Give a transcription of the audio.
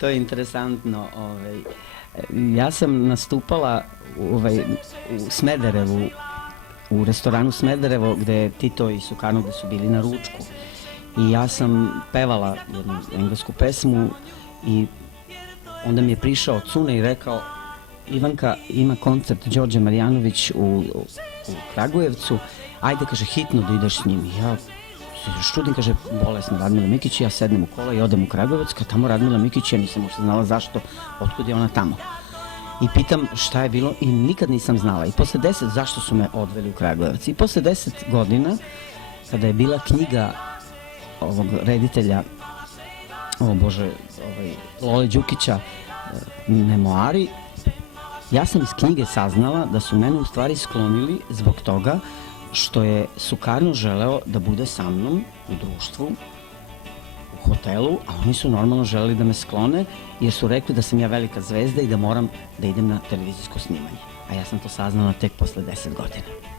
To je interesantno. Ja sam nastupala u Smederevu, u restoranu Smederevo, gde Tito i Sukarno gde su bili na ručku. I ja sam pevala jednu englesku pesmu i onda mi je prišao Cune i rekao: Ivanka, ima koncert Đorđe Marjanović u Kragujevcu, ajde, kaže, hitno da ideš s njim. Ja se čudim, kaže, bolesna Radmila Mikić, ja sednem u kola i odem u Kragujevac, kad tamo Radmila Mikić, ja nisam uopšte znala zašto, otkud je ona tamo. I pitam šta je bilo i nikad nisam znala. I posle 10, zašto su me odveli u Kragujevac? I posle 10 godina, kada je bila knjiga ovog reditelja, Lole Đukića, Memoari, ja sam iz knjige saznala da su mene u stvari sklonili zbog toga što je Sukarno želeo da bude sa mnom u društvu, u hotelu, a oni su normalno želeli da me sklone jer su rekli da sam ja velika zvezda i da moram da idem na televizijsko snimanje. A ja sam to saznala tek posle 10 godina.